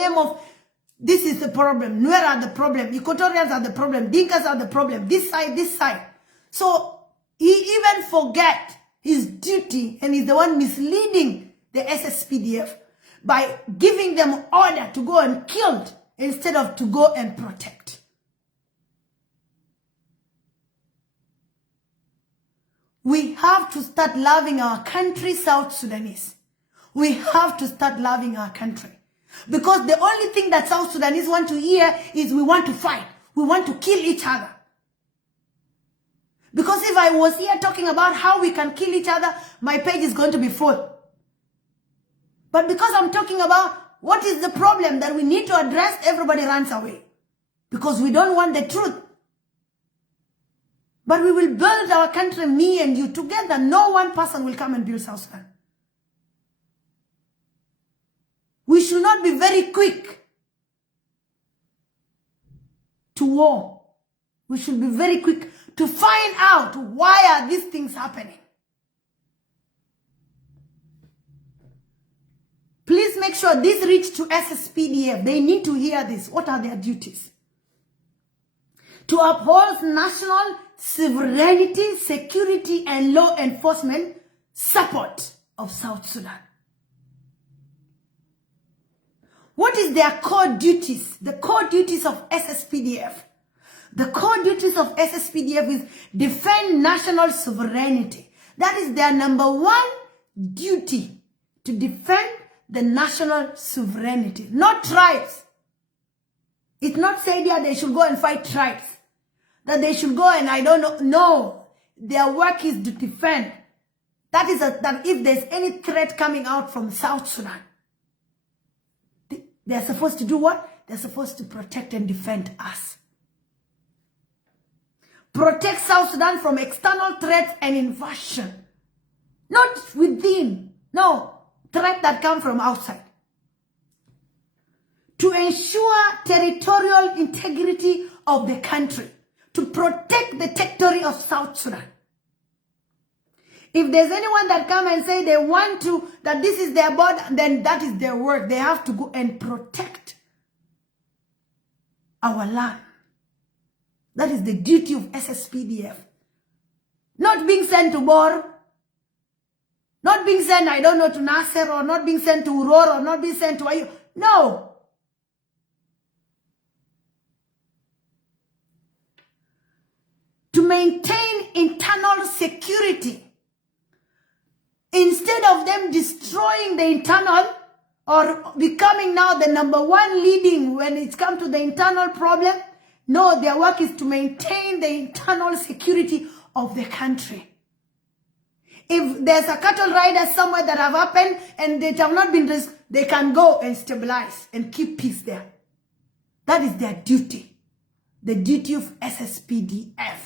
name of this is the problem, Nuer are the problem, Equatorians are the problem, Dinkas are the problem, this side, this side. So he even forget his duty and is the one misleading the SSPDF by giving them order to go and kill instead of to go and protect. We have to start loving our country, South Sudanese. We have to start loving our country. Because the only thing that South Sudanese want to hear is we want to fight. We want to kill each other. Because if I was here talking about how we can kill each other, my page is going to be full. But because I'm talking about what is the problem that we need to address, everybody runs away. Because we don't want the truth. But we will build our country, me and you, together. No one person will come and build South Sudan. We should not be very quick to war. We should be very quick to find out why are these things happening. Please make sure this reach to SSPDF. They need to hear this. What are their duties? To uphold national sovereignty, security, and law enforcement support of South Sudan. What is their core duties? The core duties of SSPDF. The core duties of SSPDF is defend national sovereignty. That is their number one duty, to defend the national sovereignty, not tribes. It's not said here they should go and fight tribes, that they should go and I don't know. No, their work is to defend. That is that if there's any threat coming out from South Sudan, they're supposed to do what? They're supposed to protect and defend us. Protect South Sudan from external threats and invasion. Not within. No, threat that come from outside. To ensure territorial integrity of the country. To protect the territory of South Sudan. If there's anyone that come and say they want to, that this is their border, then that is their work. They have to go and protect our land. That is the duty of SSPDF. Not being sent to Bor, not being sent, I don't know, to Nasser, or not being sent to Uror, or not being sent to Ayu. No. To maintain internal security. Instead of them destroying the internal or becoming now the number one leading when it's come to the internal problem, no, their work is to maintain the internal security of the country. If there's a cattle rider somewhere that have happened and they have not been, they can go and stabilize and keep peace there. That is their duty. The duty of SSPDF.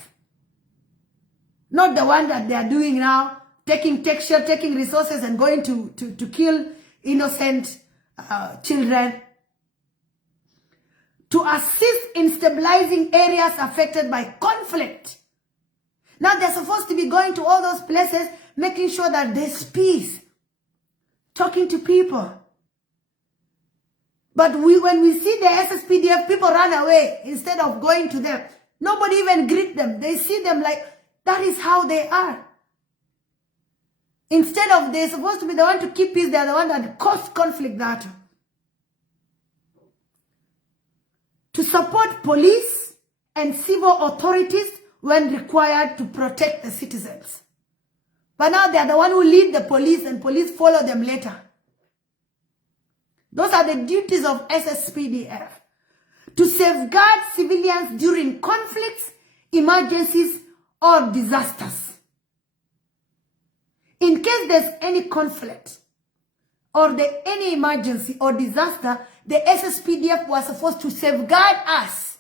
Not the one that they are doing now, taking texture, taking resources and going to kill innocent children. To assist in stabilizing areas affected by conflict. Now they're supposed to be going to all those places, making sure that there's peace. Talking to people. But when we see the SSPDF, people run away instead of going to them. Nobody even greet them. They see them like, that is how they are. Instead of they're supposed to be the one to keep peace, they're the one that cause conflict that. To support police and civil authorities when required to protect the citizens. But now they're the one who lead the police and police follow them later. Those are the duties of SSPDF. To safeguard civilians during conflicts, emergencies, or disasters. In case there's any conflict or any emergency or disaster, the SSPDF was supposed to safeguard us,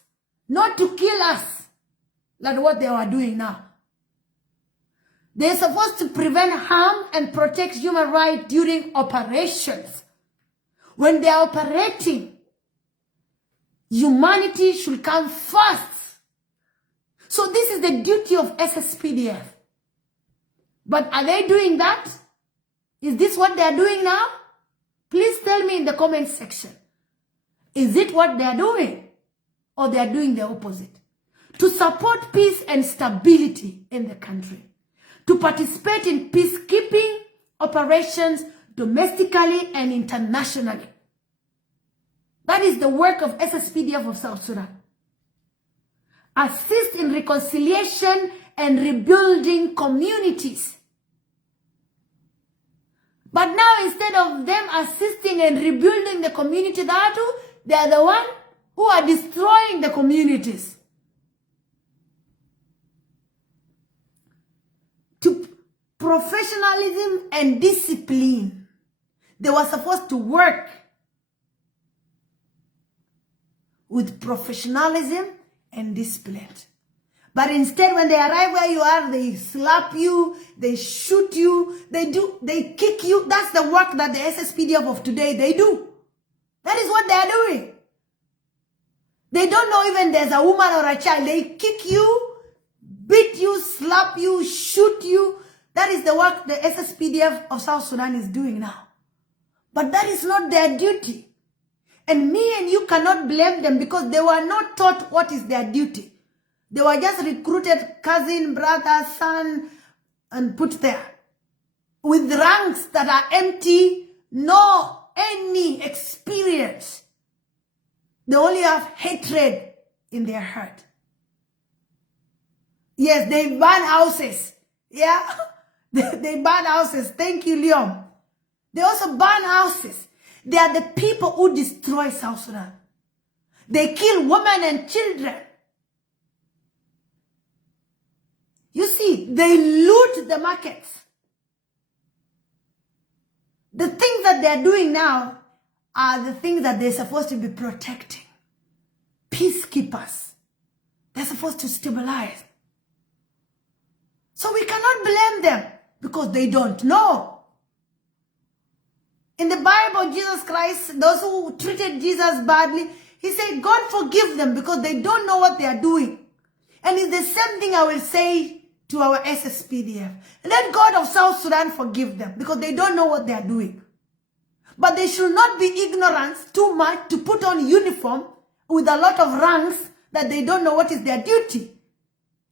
not to kill us, like what they are doing now. They're supposed to prevent harm and protect human rights during operations. When they are operating, humanity should come first. So this is the duty of SSPDF. But are they doing that? Is this what they are doing now? Please tell me in the comment section. Is it what they are doing? Or they are doing the opposite? To support peace and stability in the country. To participate in peacekeeping operations domestically and internationally. That is the work of SSPDF of South Sudan. Assist in reconciliation and rebuilding communities. But now instead of them assisting and rebuilding the community, they are the one who are destroying the communities. To professionalism and discipline. They were supposed to work with professionalism and discipline. But instead, when they arrive where you are, they slap you, they shoot you, they kick you. That's the work that the SSPDF of today, they do. That is what they are doing. They don't know even there's a woman or a child. They kick you, beat you, slap you, shoot you. That is the work the SSPDF of South Sudan is doing now. But that is not their duty. And me and you cannot blame them because they were not taught what is their duty. They were just recruited cousin, brother, son, and put there. With ranks that are empty, no any experience. They only have hatred in their heart. Yes, they burn houses. Yeah, they burn houses. Thank you, Leon. They also burn houses. They are the people who destroy South Sudan. They kill women and children. You see, they loot the markets. The things that they are doing now are the things that they're supposed to be protecting. Peacekeepers. They're supposed to stabilize. So we cannot blame them because they don't know. In the Bible, Jesus Christ, those who treated Jesus badly, he said, God forgive them because they don't know what they are doing. And it's the same thing I will say to our SSPDF. Let God of South Sudan forgive them because they don't know what they are doing. But they should not be ignorant too much to put on uniform with a lot of ranks that they don't know what is their duty.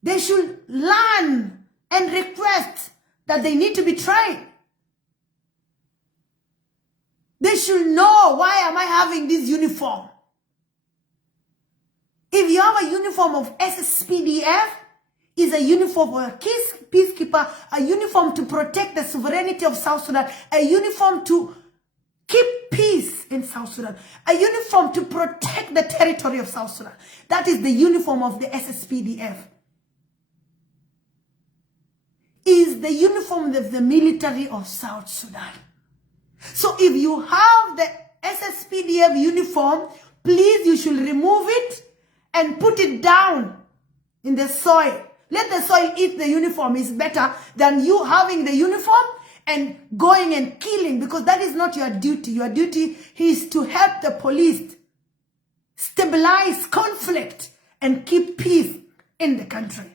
They should learn and request that they need to be trained. They should know, why am I having this uniform? If you have a uniform of SSPDF, is a uniform for a peacekeeper, a uniform to protect the sovereignty of South Sudan, a uniform to keep peace in South Sudan, a uniform to protect the territory of South Sudan. That is the uniform of the SSPDF. Is the uniform of the military of South Sudan. So if you have the SSPDF uniform, please, you should remove it and put it down in the soil. Let the soil eat the uniform. Is better than you having the uniform and going and killing, because that is not your duty. Your duty is to help the police stabilize conflict and keep peace in the country.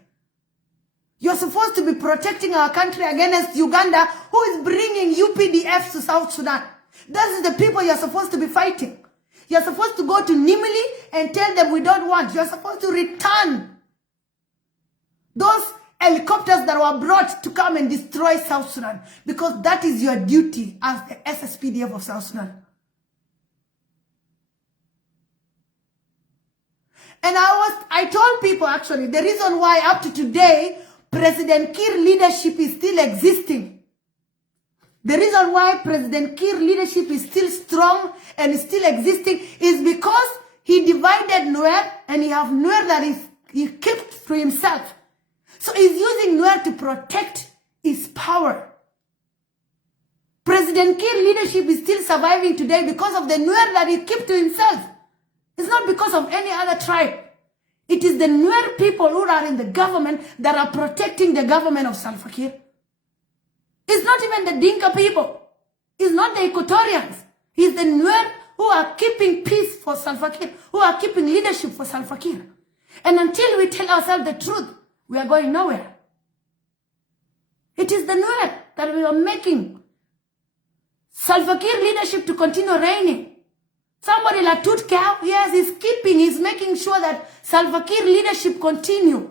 You're supposed to be protecting our country against Uganda, who is bringing UPDFs to South Sudan. Those are the people you're supposed to be fighting. You're supposed to go to Nimili and tell them we don't want. You're supposed to return those helicopters that were brought to come and destroy South Sudan, because that is your duty as the SSPDF of South Sudan. And I told people, actually, the reason why up to today President Kiir leadership is still existing. The reason why President Kiir leadership is still strong and is still existing is because he divided Nuer, and he have Nuer that he kept to himself. So he's using Nuer to protect his power. President Kiir leadership is still surviving today because of the Nuer that he kept to himself. It's not because of any other tribe. It is the Nuer people who are in the government that are protecting the government of Salva Kiir. It's not even the Dinka people. It's not the Equatorians. It's the Nuer who are keeping peace for Salva Kiir, who are keeping leadership for Salva Kiir. And until we tell ourselves the truth, we are going nowhere. It is the Nuer that we are making Salva Kiir leadership to continue reigning. Somebody like Tut Cow, yes, he's making sure that Salva Kiir leadership continue.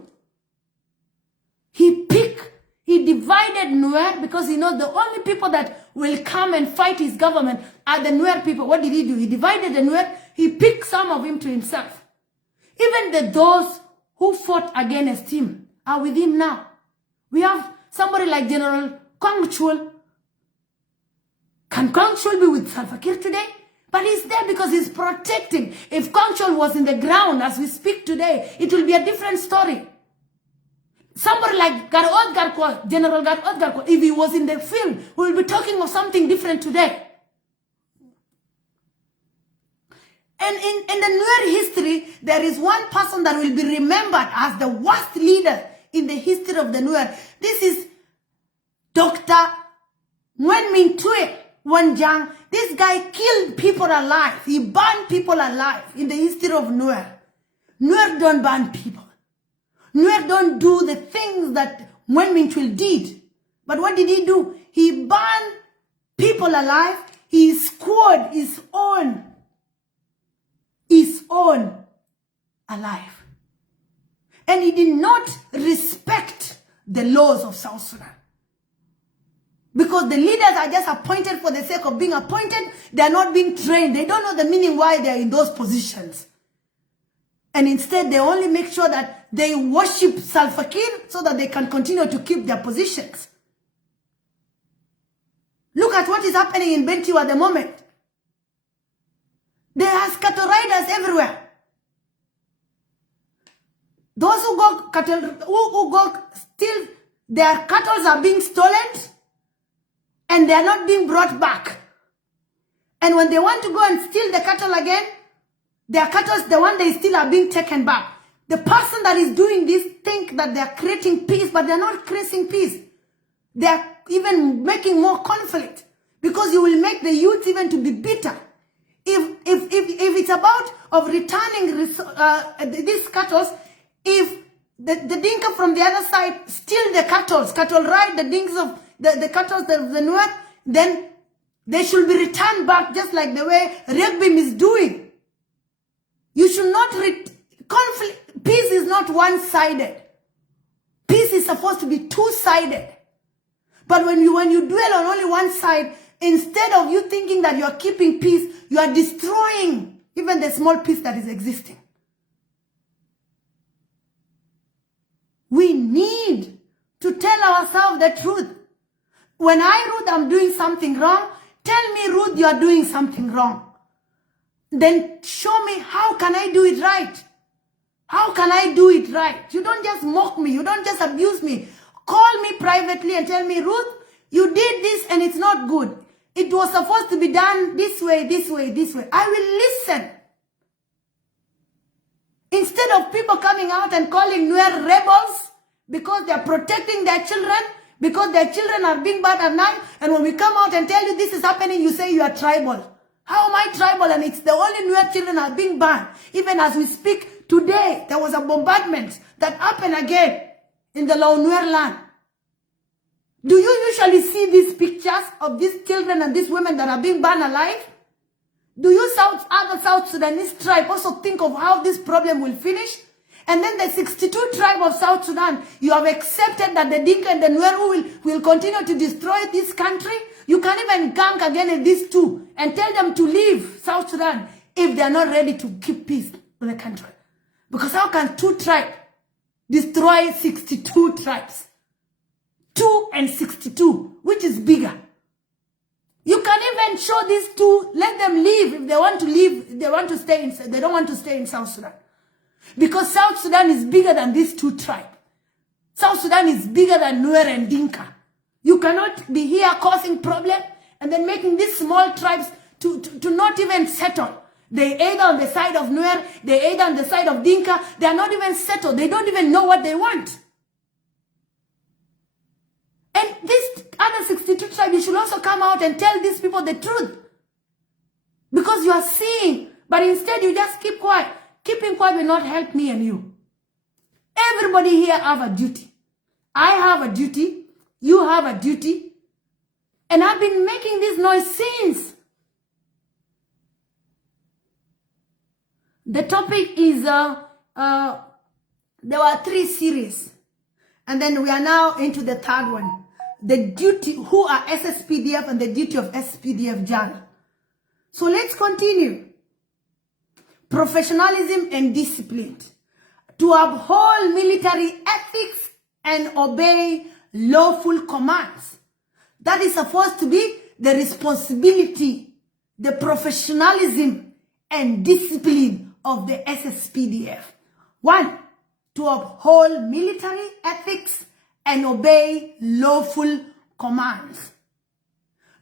He divided Nuer because he knows the only people that will come and fight his government are the Nuer people. What did he do? He divided the Nuer. He picked some of him to himself. Even those who fought against him are with him now. We have somebody like General Kong Chul. Can Kong Chul be with Salva Kiir today? But he's there because he's protecting. If Kong Chul was in the ground as we speak today, it will be a different story. Somebody like Garod Garkwa, General Garod Garkwa, if he was in the field, we will be talking of something different today. And in the Nuer history, there is one person that will be remembered as the worst leader in the history of the Nuer. This is Dr. Nguyen Minh Tuệ Wanjang. This guy killed people alive. He burned people alive in the history of Nuer. Nuer don't burn people. Nuer don't do the things that Nguyen Minh Tuệ did. But what did he do? He burned people alive. He squared his own alive. And he did not respect the laws of South Sudan. Because the leaders are just appointed for the sake of being appointed. They are not being trained. They don't know the meaning why they are in those positions. And instead, they only make sure that they worship Salva Kiir so that they can continue to keep their positions. Look at what is happening in Bentiu at the moment. There are cattle riders everywhere. Those who go cattle, who go steal, their cattle are being stolen and they are not being brought back. And when they want to go and steal the cattle again, their cattle, the one they steal, are being taken back. The person that is doing this think that they are creating peace, but they are not creating peace. They are even making more conflict because you will make the youth even to be bitter. If it's about of returning these cattle, if the Dinka from the other side steal the cattle ride the Dinks of the cattle of the Nuer, then they should be returned back just like the way Regbim is doing. You should not conflict. Peace is not one-sided. Peace is supposed to be two-sided. But when you dwell on only one side, instead of you thinking that you are keeping peace, you are destroying even the small peace that is existing. We need to tell ourselves the truth. When Ruth, I'm doing something wrong, tell me, Ruth, you are doing something wrong. Then show me how can I do it right. How can I do it right? You don't just mock me. You don't just abuse me. Call me privately and tell me, Ruth, you did this and it's not good. It was supposed to be done this way, this way, this way. I will listen. Instead of people coming out and calling Nuer rebels because they are protecting their children, because their children are being bad at night, and when we come out and tell you this is happening, you say you are tribal. How am I tribal? And it's the only Nuer children are being banned. Even as we speak today, there was a bombardment that happened again in the Lao Nuer land. Do you usually see these pictures of these children and these women that are being burned alive? Do you other South Sudanese tribe also think of how this problem will finish? And then the 62 tribe of South Sudan, you have accepted that the Dinka and the Nueru will continue to destroy this country? You can even gang against these two and tell them to leave South Sudan if they are not ready to keep peace in the country. Because how can two tribes destroy 62 tribes? 2 and 62, which is bigger? You can even show these two, let them leave if they want to leave, if they want to stay in, they don't want to stay in South Sudan. Because South Sudan is bigger than these two tribes. South Sudan is bigger than Nuer and Dinka. You cannot be here causing problem and then making these small tribes to not even settle. They either on the side of Nuer, they either on the side of Dinka. They are not even settled. They don't even know what they want. And this other 62 tribes, you should also come out and tell these people the truth. Because you are seeing, but instead you just keep quiet. Keeping quiet will not help me and you. Everybody here have a duty. I have a duty. You have a duty. And I've been making this noise since. The topic is, there were 3 series. And then we are now into the 3rd one. The duty, who are SSPDF and the duty of SSPDF journal. So let's continue. Professionalism and discipline. To uphold military ethics and obey lawful commands. That is supposed to be the responsibility, the professionalism and discipline of the SSPDF. 1, to uphold military ethics and obey lawful commands.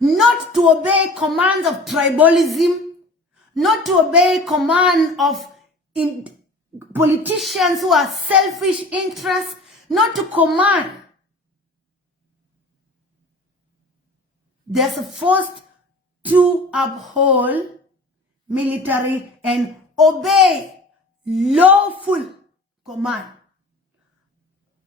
Not to obey commands of tribalism, not to obey command of politicians who are selfish interests, not to command. They're supposed to uphold military and obey lawful command.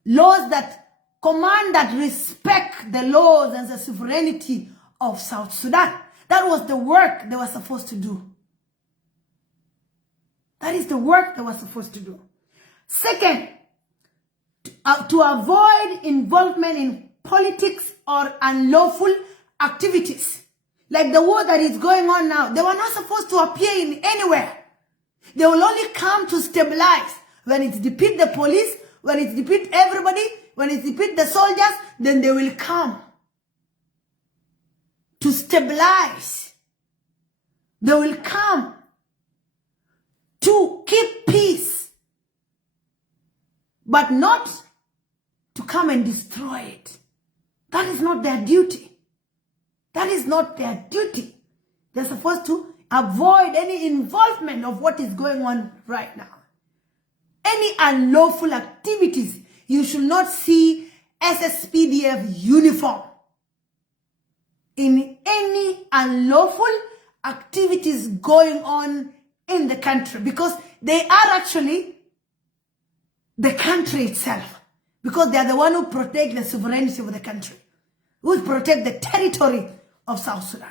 Laws that command, that respect the laws and the sovereignty of South Sudan. That was the work they were supposed to do. That is the work they were supposed to do. Second, to avoid involvement in politics or unlawful activities. Like the war that is going on now. They were not supposed to appear in anywhere. They will only come to stabilize. When it defeat the police, when it defeat everybody, when it defeat the soldiers, then they will come to stabilize. They will come to keep peace, but not to come and destroy it. That is not their duty. That is not their duty. They're supposed to avoid any involvement of what is going on right now. Any unlawful activities, you should not see SSPDF uniform in any unlawful activities going on in the country, because they are actually the country itself, because they are the one who protect the sovereignty of the country, who protect the territory of South Sudan.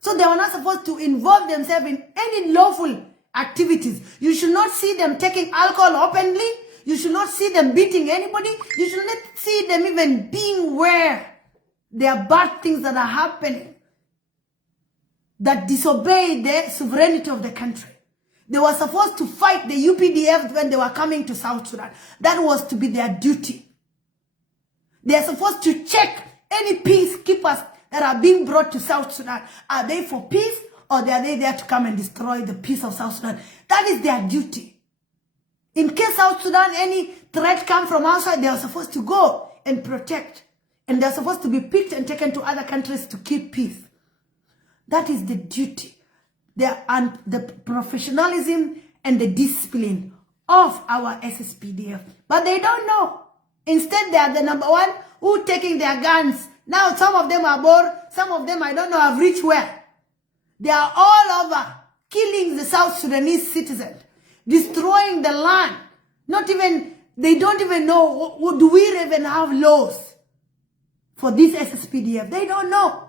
So they were not supposed to involve themselves in any lawful activities. You should not see them taking alcohol openly. You should not see them beating anybody. You should not see them even being where there are bad things that are happening that disobey the sovereignty of the country. They were supposed to fight the UPDF when they were coming to South Sudan. That was to be their duty. They are supposed to check any peacekeepers that are being brought to South Sudan. Are they for peace, or are they there to come and destroy the peace of South Sudan? That is their duty. In case South Sudan, any threat come from outside, they are supposed to go and protect. And they are supposed to be picked and taken to other countries to keep peace. That is the duty. The professionalism and the discipline of our SSPDF. But they don't know. Instead, they are the number one who taking their guns. Now, some of them are bored. Some of them, I don't know, have reached where. They are all over killing the South Sudanese citizens, destroying the land. They don't even know, do we even have laws for this SSPDF? They don't know.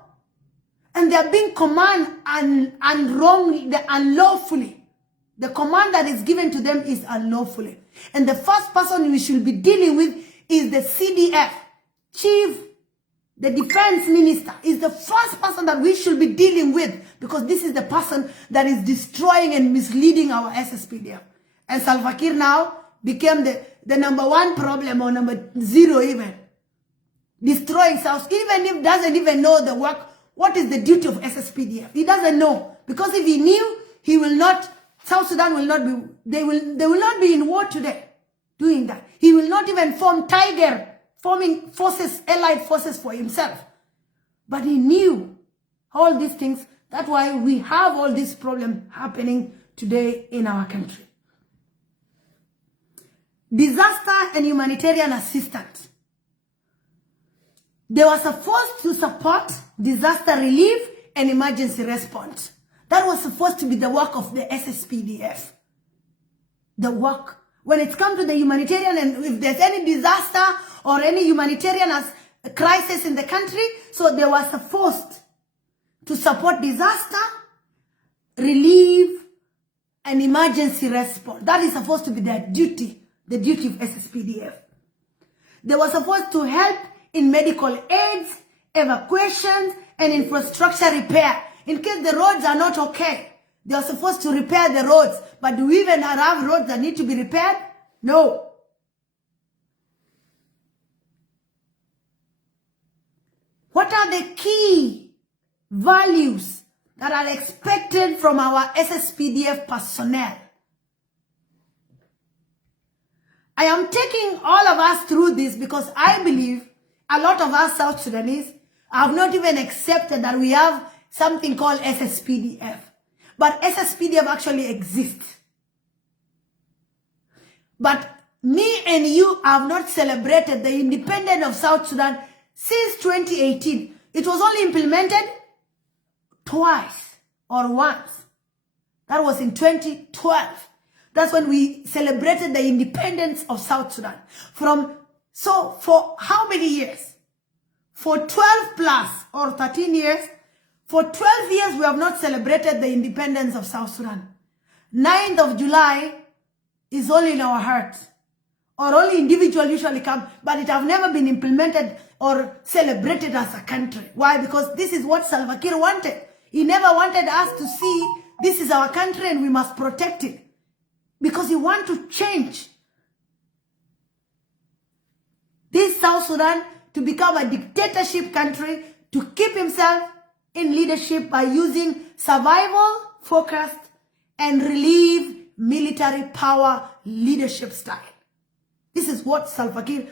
And they are being commanded unlawfully. The command that is given to them is unlawfully. And the first person we should be dealing with is the CDF, Chief, the Defense Minister, is the first person that we should be dealing with, because this is the person that is destroying and misleading our SSPDF. And Salva Kiir now became the number one problem, or number 0 even. Destroying South, even if doesn't even know the work. What is the duty of SSPDF? He doesn't know. Because if he knew, he will not, South Sudan will not be, they will not be in war today doing that. He will not even form Tiger, forming forces, allied forces for himself. But he knew all these things. That's why we have all this problem happening today in our country. Disaster and humanitarian assistance. They were supposed to support disaster relief and emergency response. That was supposed to be the work of the SSPDF. The work. When it comes to the humanitarian, and if there's any disaster or any humanitarian crisis in the country, so they were supposed to support disaster, relief, an emergency response. That is supposed to be their duty, the duty of SSPDF. They were supposed to help in medical aids, evacuations, and infrastructure repair. In case the roads are not okay, they are supposed to repair the roads. But do we even have roads that need to be repaired? No. What are the key values that are expected from our SSPDF personnel? I am taking all of us through this because I believe a lot of us South Sudanese have not even accepted that we have something called SSPDF. But SSPDF actually exists. But me and you have not celebrated the independence of South Sudan since 2018. It was only implemented twice or once. That was in 2012. That's when we celebrated the independence of South Sudan. So for how many years? For 12 plus or 13 years, for 12 years we have not celebrated the independence of South Sudan. 9th of July is only in our hearts. Or only individuals usually come, but it have never been implemented or celebrated as a country. Why? Because this is what Salva Kiir wanted. He never wanted us to see this is our country and we must protect it. Because he wants to change this South Sudan to become a dictatorship country, to keep himself in leadership by using survival-focused and relieve military power leadership style. This is what Salva Kiir,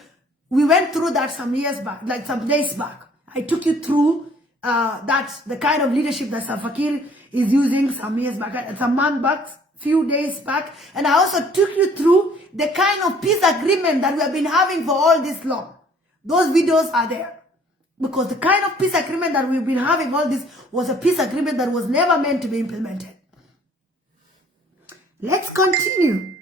we went through that some years back, like some days back. I took you through that's the kind of leadership that Salva Kiir is using some years back, some month back, few days back. And I also took you through the kind of peace agreement that we have been having for all this long. Those videos are there. Because the kind of peace agreement that we've been having all this was a peace agreement that was never meant to be implemented. Let's continue.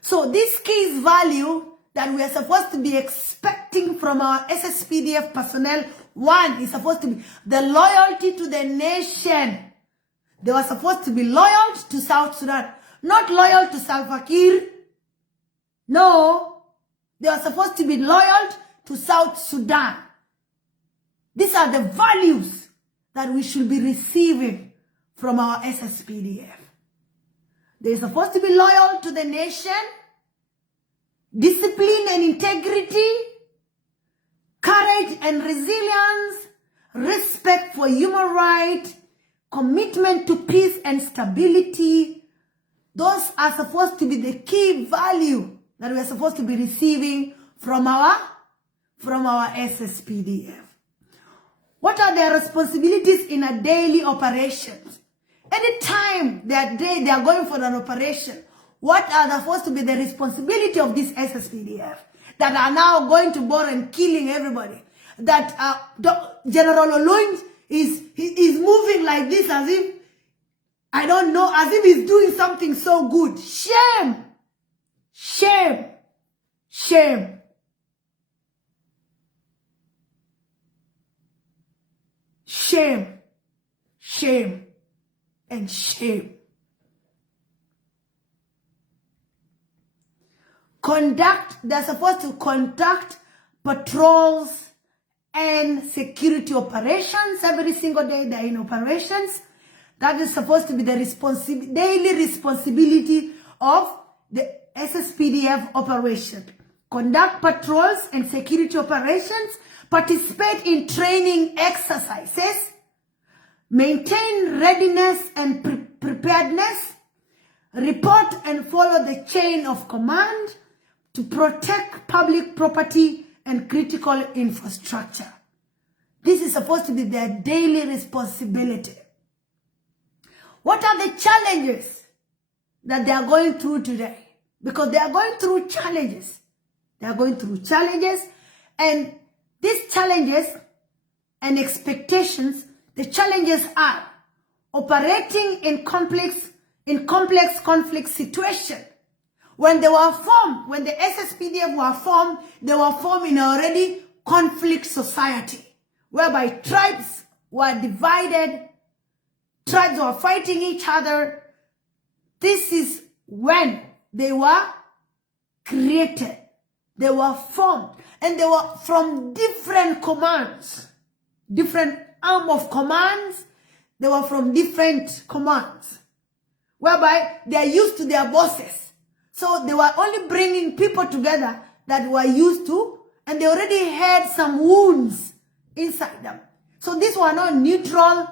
So this key value that we are supposed to be expecting from our SSPDF personnel, one is supposed to be the loyalty to the nation. They were supposed to be loyal to South Sudan, not loyal to Salva Kiir. No, they are supposed to be loyal to South Sudan. These are the values that we should be receiving from our SSPDF. They're supposed to be loyal to the nation, discipline and integrity, courage and resilience, respect for human rights, commitment to peace and stability. Those are supposed to be the key value that we are supposed to be receiving from our SSPDF. What are their responsibilities in a daily operations? Anytime they are going for an operation, what are supposed to be the responsibility of this SSPDF that are now going to bore and killing everybody? That General Oloin is moving like this as if, I don't know, as if he's doing something so good. Shame! Shame! Shame! Shame! Shame! And shame. They're supposed to conduct patrols and security operations every single day they're in operations. That is supposed to be the daily responsibility of the SSPDF operation. Conduct patrols and security operations, participate in training exercises, maintain readiness and preparedness, report and follow the chain of command to protect public property and critical infrastructure. This is supposed to be their daily responsibility. What are the challenges that they are going through today? Because they are going through challenges. They are going through challenges, and these challenges and expectations, the challenges are operating in complex conflict situation. When they were formed, when the SSPDF were formed, they were formed in already conflict society, whereby tribes were divided, tribes were fighting each other, This is when they were created. They were formed. And they were from different commands. Different arm of commands. They were from different commands. Whereby they are used to their bosses. So they were only bringing people together that were used to. And they already had some wounds inside them. So these were not neutral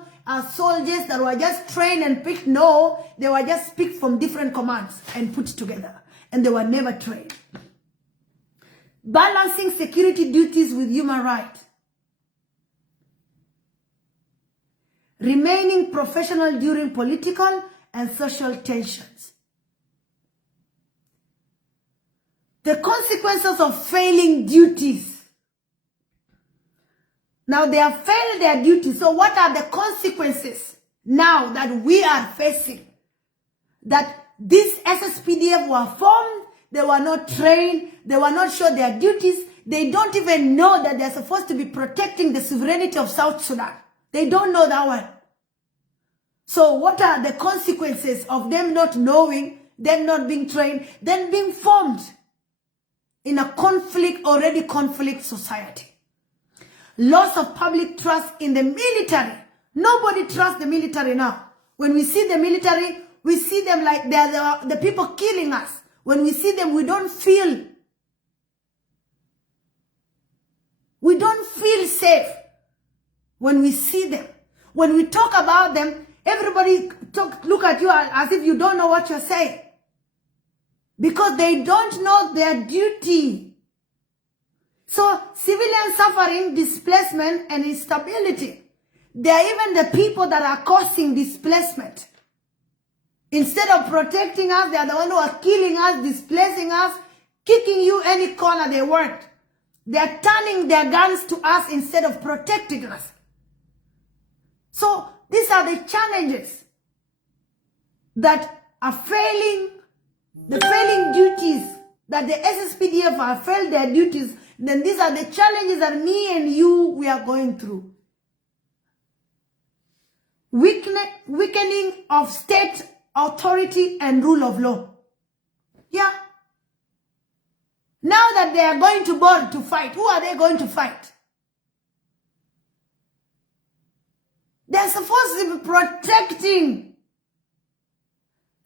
soldiers that were just trained and picked. No, they were just picked from different commands and put together. And they were never trained. Balancing security duties with human rights. Remaining professional during political and social tensions. The consequences of failing duties. Now they have failed their duties. So what are the consequences now that we are facing? That these SSPDF were formed, they were not trained, they were not sure their duties, they don't even know that they're supposed to be protecting the sovereignty of South Sudan. They don't know that one. So what are the consequences of them not knowing, them not being trained, them being formed in a already conflict society? Loss of public trust in the military. Nobody trusts the military now. When we see the military, we see them like they're the people killing us. When we see them, we don't feel safe when we see them. When we talk about them, everybody look at you as if you don't know what you're saying. Because they don't know their duty. So civilian suffering, displacement, and instability. They are even the people that are causing displacement. Instead of protecting us, they are the ones who are killing us, displacing us, kicking you any corner they want. They are turning their guns to us instead of protecting us. So these are the challenges that are failing, the failing duties, that the SSPDF have failed their duties. Then these are the challenges that me and you, we are going through. Weakening of state authority and rule of law. Yeah. Now that they are going to board to fight, who are they going to fight? They're supposed to be protecting,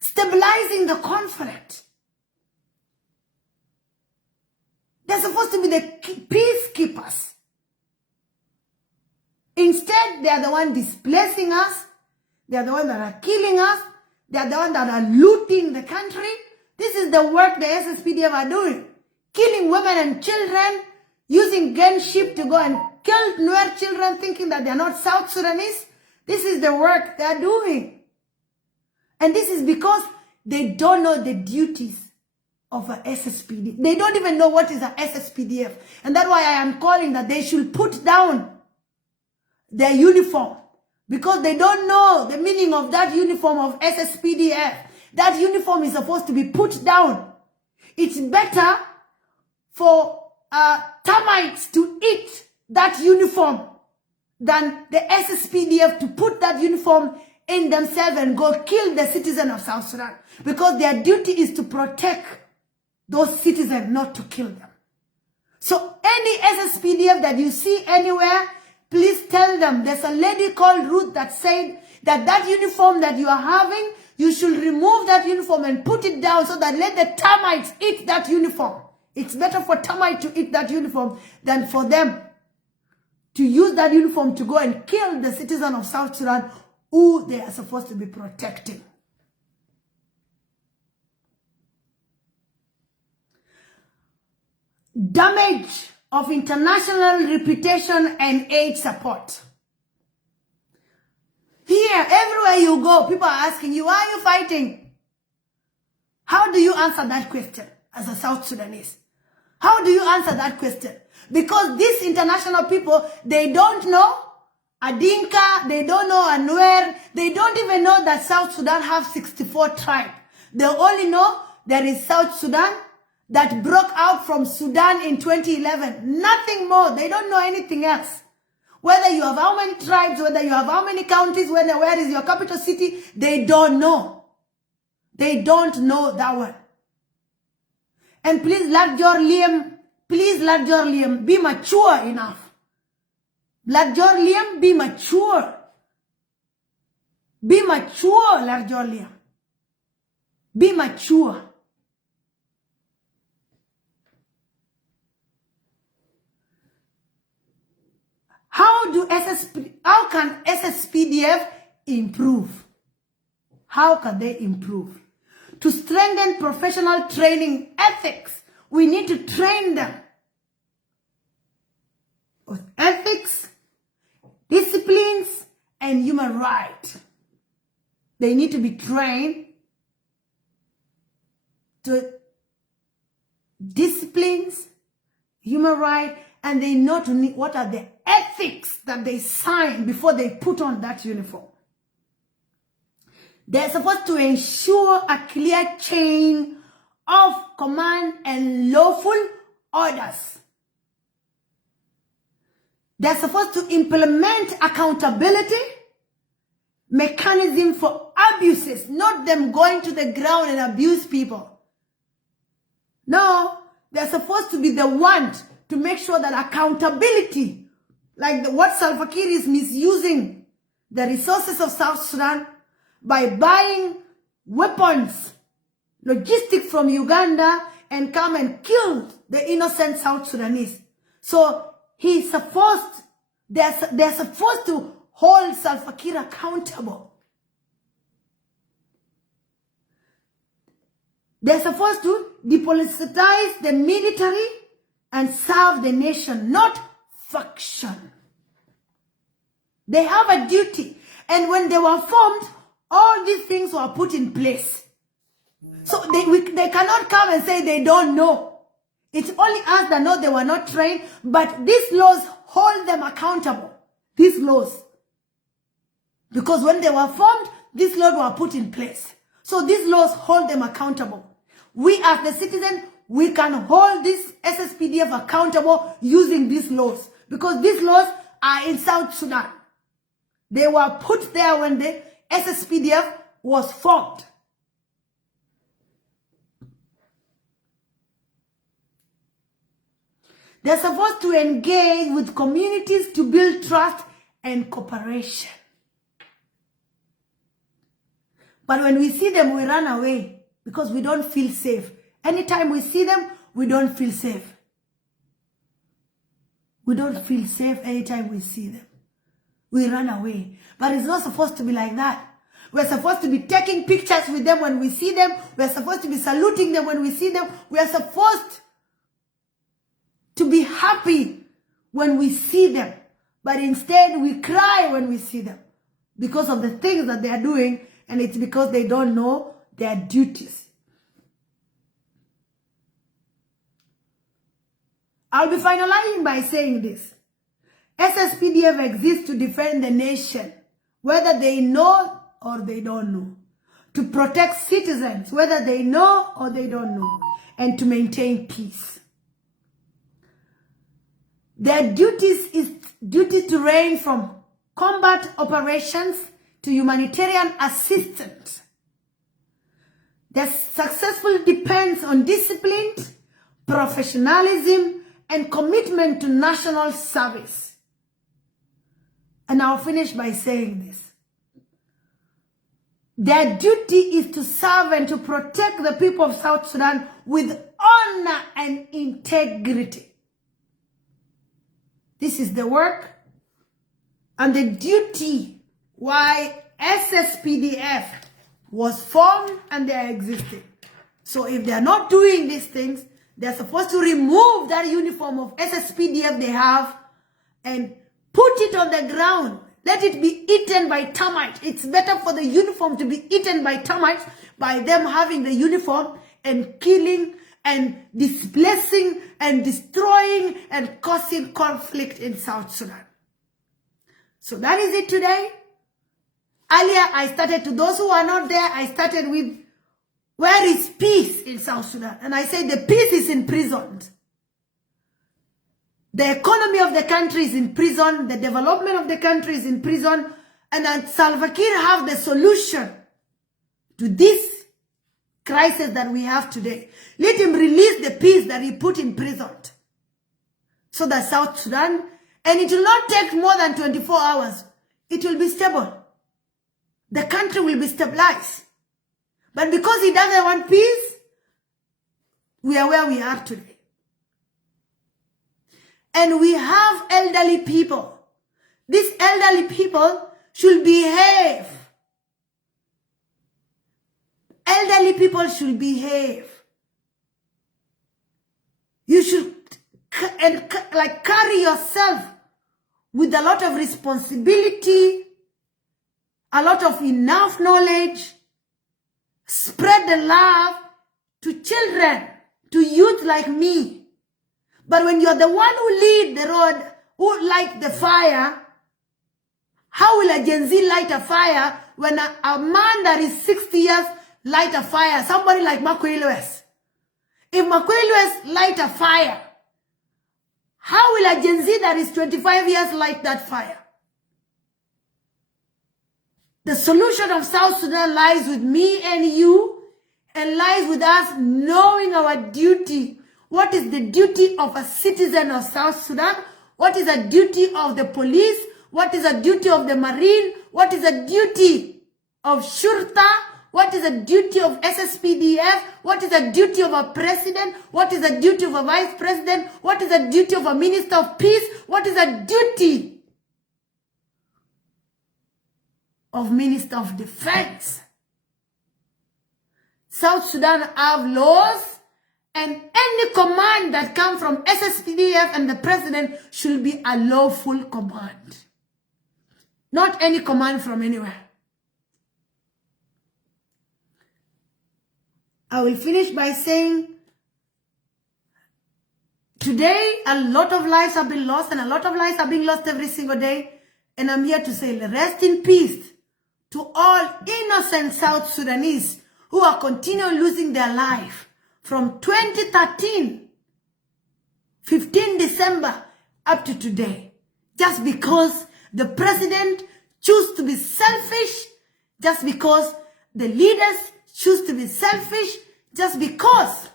stabilizing the conflict. They're supposed to be the peacekeepers. Instead, they are the ones displacing us. They are the ones that are killing us. They are the ones that are looting the country. This is the work the SSPDF are doing. Killing women and children, using gunship to go and kill nuäri children, thinking that they are not South Sudanese. This is the work they are doing. And this is because they don't know the duties of a SSPDF. They don't even know what is a SSPDF. And that's why I am calling that they should put down their uniform. Because they don't know the meaning of that uniform of SSPDF. That uniform is supposed to be put down. It's better for termites to eat that uniform than the SSPDF to put that uniform in themselves and go kill the citizen of South Sudan. Because their duty is to protect those citizens, not to kill them. So any SSPDF that you see anywhere, please tell them. There's a lady called Ruth that said that uniform that you are having, you should remove that uniform and put it down so that let the termites eat that uniform. It's better for termites to eat that uniform than for them to use that uniform to go and kill the citizen of South Sudan who they are supposed to be protecting. Damage of international reputation and aid support. Here, everywhere you go, people are asking you, why are you fighting? How do you answer that question as a South Sudanese? How do you answer that question? Because these international people, they don't know a Dinka, they don't know a Nuer, they don't even know that South Sudan have 64 tribes. They only know there is South Sudan that broke out from Sudan in 2011. Nothing more. They don't know anything else. Whether you have how many tribes, whether you have how many counties, where is your capital city, they don't know. They don't know that one. And please, Liam, be mature enough. Liam, be mature. Be mature, Liam. Be mature. How can SSPDF improve? How can they improve? To strengthen professional training ethics, we need to train them with ethics, disciplines, and human rights. They need to be trained to disciplines, human rights, and they know what are the ethics that they sign before they put on that uniform. They're supposed to ensure a clear chain of command and lawful orders. They're supposed to implement accountability mechanism for abuses, not them going to the ground and abuse people. No, they're supposed to be the ones to make sure that accountability, like what Salva Kiir is misusing the resources of South Sudan by buying weapons, logistics from Uganda, and come and kill the innocent South Sudanese. So they're supposed to hold Salva Kiir accountable. They're supposed to depoliticize the military and serve the nation, not faction. They have a duty. And when they were formed, all these things were put in place. So they cannot come and say they don't know. It's only us that know they were not trained, but these laws hold them accountable. These laws. Because when they were formed, these laws were put in place. So these laws hold them accountable. We as the citizen, we can hold this SSPDF accountable using these laws. Because these laws are in South Sudan. They were put there when the SSPDF was formed. They're supposed to engage with communities to build trust and cooperation. But when we see them, we run away because we don't feel safe. Anytime we see them, we don't feel safe. We don't feel safe anytime we see them. We run away. But it's not supposed to be like that. We're supposed to be taking pictures with them when we see them. We're supposed to be saluting them when we see them. We're supposed to be happy when we see them. But instead, we cry when we see them because of the things that they are doing, and it's because they don't know their duties. I'll be finalizing by saying this. SSPDF exists to defend the nation, whether they know or they don't know. To protect citizens, whether they know or they don't know. And to maintain peace. Their duties to range from combat operations to humanitarian assistance. Their successful depends on discipline, professionalism, and commitment to national service. And I'll finish by saying this. Their duty is to serve and to protect the people of South Sudan with honor and integrity. This is the work and the duty why SSPDF was formed and they are existing. So if they are not doing these things, they're supposed to remove that uniform of SSPDF they have and put it on the ground. Let it be eaten by termites. It's better for the uniform to be eaten by termites by them having the uniform and killing and displacing and destroying and causing conflict in South Sudan. So that is it today. Earlier, I started, to those who are not there, I started with, where is peace in South Sudan? And I said the peace is in prisons. The economy of the country is in prison. The development of the country is in prison. And then Salva Kiir have the solution to this crisis that we have today. Let him release the peace that he put in prison. So that South Sudan, and it will not take more than 24 hours. It will be stable. The country will be stabilized. But because he doesn't want peace, we are where we are today. And we have elderly people. These elderly people should behave. Elderly people should behave. You should carry yourself with a lot of responsibility, a lot of enough knowledge. Spread the love to children, to youth like me. But when you're the one who lead the road, who light the fire, how will a Gen Z light a fire when a man that is 60 years light a fire? Somebody like Makwei Lewis. If Makwei Lewis light a fire, how will a Gen Z that is 25 years light that fire? The solution of South Sudan lies with me and you, and lies with us knowing our duty. What is the duty of a citizen of South Sudan? What is the duty of the police? What is the duty of the Marine? What is the duty of Shurta? What is the duty of SSPDF? What is the duty of a president? What is the duty of a vice president? What is the duty of a minister of peace? What is the duty of Minister of Defense? South Sudan have laws, and any command that comes from SSPDF and the president should be a lawful command. Not any command from anywhere. I will finish by saying, today a lot of lives have been lost, and a lot of lives are being lost every single day. And I'm here to say, rest in peace to all innocent South Sudanese who are continuing losing their life from 2013, 15 December up to today. Just because the president choose to be selfish, just because the leaders choose to be selfish, just because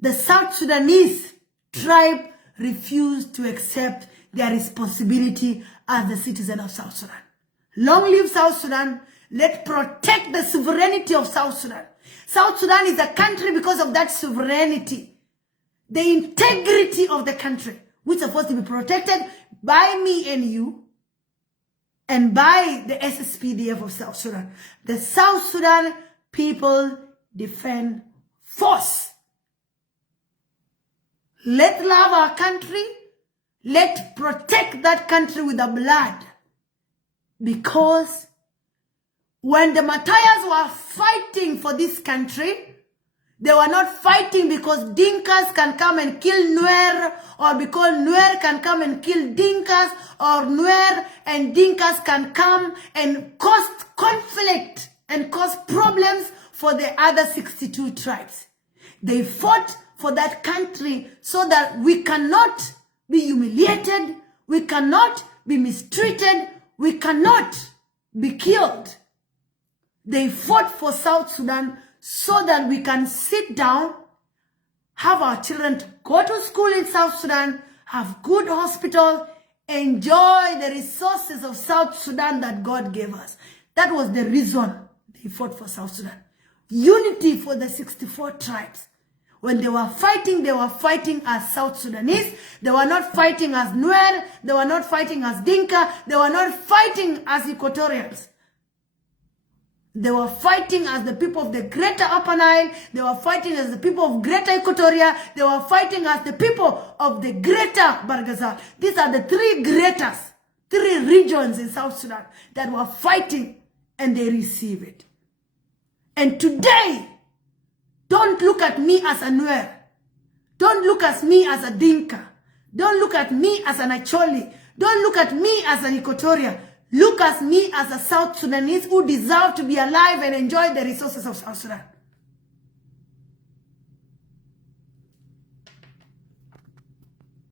the South Sudanese tribe refused to accept their responsibility as the citizen of South Sudan. Long live South Sudan. Let's protect the sovereignty of South Sudan. South Sudan is a country because of that sovereignty. The integrity of the country, which is supposed to be protected by me and you, and by the SSPDF of South Sudan. The South Sudan People Defense Force. Let's love our country. Let's protect that country with the blood. Because when the Matthias were fighting for this country, they were not fighting because Dinkas can come and kill Nuer, or because Nuer can come and kill Dinkas, or Nuer and Dinkas can come and cause conflict and cause problems for the other 62 tribes. They fought for that country so that we cannot be humiliated, we cannot be mistreated, we cannot be killed. They fought for South Sudan so that we can sit down, have our children go to school in South Sudan, have good hospital, enjoy the resources of South Sudan that God gave us. That was the reason they fought for South Sudan. Unity for the 64 tribes. When they were fighting as South Sudanese. They were not fighting as Nuer. They were not fighting as Dinka. They were not fighting as Equatorians. They were fighting as the people of the Greater Upper Nile. They were fighting as the people of Greater Equatoria. They were fighting as the people of the Greater Barghazal. These are the three greatest, three regions in South Sudan that were fighting, and they received it. And today, don't look at me as a Nuer. Don't look at me as a Dinka. Don't look at me as an Acholi. Don't look at me as an Equatoria. Look at me as a South Sudanese who deserve to be alive and enjoy the resources of South Sudan.